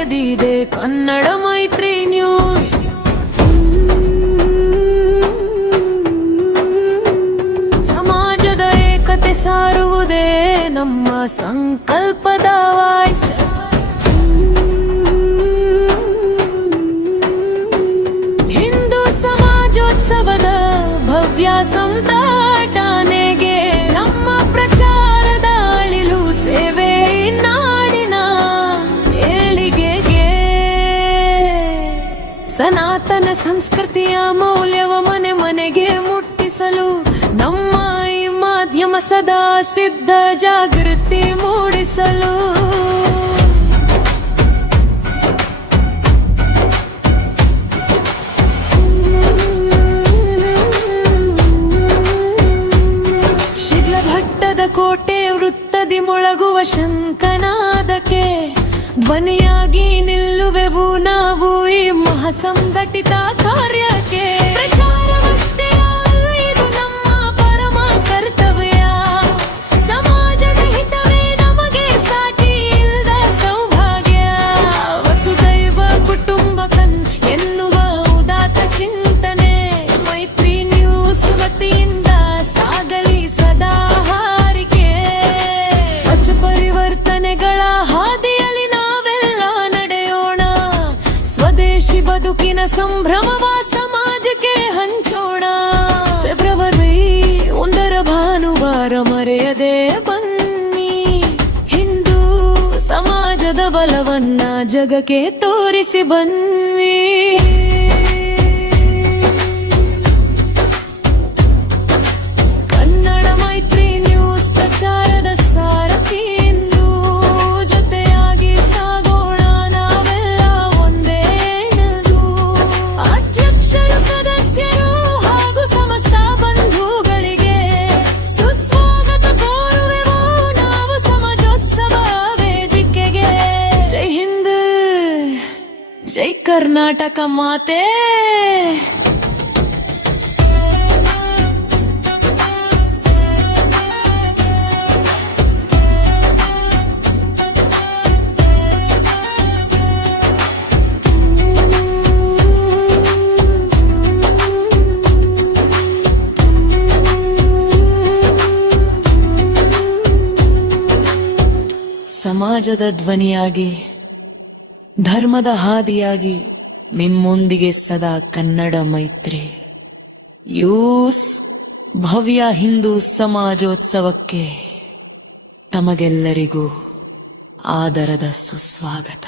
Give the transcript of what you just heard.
ತೆರೆದಿದೆ ಕನ್ನಡ ಮೈತ್ರಿ ನ್ಯೂಸ್. ಸಮಾಜದ ಏಕತೆ ಸಾರುವುದೇ ನಮ್ಮ ಸಂಕಲ್ಪದ ವಾಯ್ಸ್. ಹಿಂದೂ ಸಮಾಜೋತ್ಸವದ ಭವ್ಯ ಸಂತಾಟನೆಗೆ ನಮ್ಮ ಪ್ರಚಾರದ ಅಳಿಲು ಸೇವೆ ನಾಡಿನ ಏಳಿಗೆಗೆ. ಸನಾತನ ಸಂಸ್ಕೃತಿಯ ಮೌಲ್ಯವ ಮನೆ ಮನೆಗೆ ಮುಟ್ಟಿಸಲು ನಮ್ಮ ಈ ಮಾಧ್ಯಮ ಸದಾ ಸಿದ್ಧ ಜಾಗೃತಿ ಮೂಡಿಸಲು. ಶಿಡ್ಲಘಟ್ಟದ ಕೋಟೆ ವೃತ್ತದಿ ಮೊಳಗುವ ಶಂಖನಾದಕ್ಕೆ ಧ್ವನಿಯಾಗಿ ನಿಲ್ಲುವೆವು ನಾವು ಈ ಮಹಾಸಂಘಟಿತ ಕಾರ್ಯಕ್ಕೆ. ಪ್ರಚಾರವಷ್ಟೇ ಇದು ನಮ್ಮ ಪರಮ ಕರ್ತವ್ಯ. ಸಮಾಜದ ಹಿತವೇ ನಮಗೆ ಸಾಟಿ ಇಲ್ಲದ ಸೌಭಾಗ್ಯ. ವಸುದೈವ ಕುಟುಂಬಕಂ ಎನ್ನುವ ಉದಾತ್ತ ಚಿಂತನೆ ಮೈತ್ರಿ ನ್ಯೂಸ್ ವತಿಯಿಂದ ಸಾಗಲಿ ಸದಾ ಹಾರಿಕೆ. ಪಚ ಪರಿವರ್ತನೆಗಳ ಹಾದಿಯಲ್ಲಿ ನಾವೆಲ್ಲ ನಡೆಯೋಣ. ಸ್ವದೇಶಿ ಬದುಕಿನ ಸಂಭ್ರಮವ ಸಮಾಜಕ್ಕೆ ಹಂಚೋಣ. ಫೆಬ್ರವರಿ 1 ಭಾನುವಾರ ಮರೆಯದೆ ಬನ್ನಿ. ಹಿಂದೂ ಸಮಾಜದ ಬಲವನ್ನ ಜಗಕ್ಕೆ ತೋರಿಸಿ ಬನ್ನಿ. ಕನ್ನಡ ಮೈತ್ರಿ ನ್ಯೂಸ್ ಪ್ರಚಾರದ ಸಾರಥಿ ಇಂದು. ಜೊತೆಯಾಗಿ ಸಾಗೋಣ ನಾವೆಲ್ಲ ಒಂದೇ ಎಂದು. ಅಧ್ಯಕ್ಷರು ಸದಸ್ಯರು ಹಾಗೂ ಸಮಸ್ತ ಬಂಧುಗಳಿಗೆ ಸುಸ್ವಾಗತ ಕೋರುವೆವು ನಾವು ಸಮಾಜೋತ್ಸವ ವೇದಿಕೆಗೆ. ಜೈ ಹಿಂದ್, ಜೈ ಕರ್ನಾಟಕ ಮಾತೆ. ಸಮಾಜದ ಧ್ವನಿಯಾಗಿ ಧರ್ಮದ ಹಾದಿಯಾಗಿ ನಿಮ್ಮೊಂದಿಗೆ ಸದಾ ಕನ್ನಡ ಮೈತ್ರಿ ಯೂಸ್. ಭವ್ಯ ಹಿಂದೂ ಸಮಾಜೋತ್ಸವಕ್ಕೆ ತಮಗೆಲ್ಲರಿಗೂ ಆದರದ ಸುಸ್ವಾಗತ.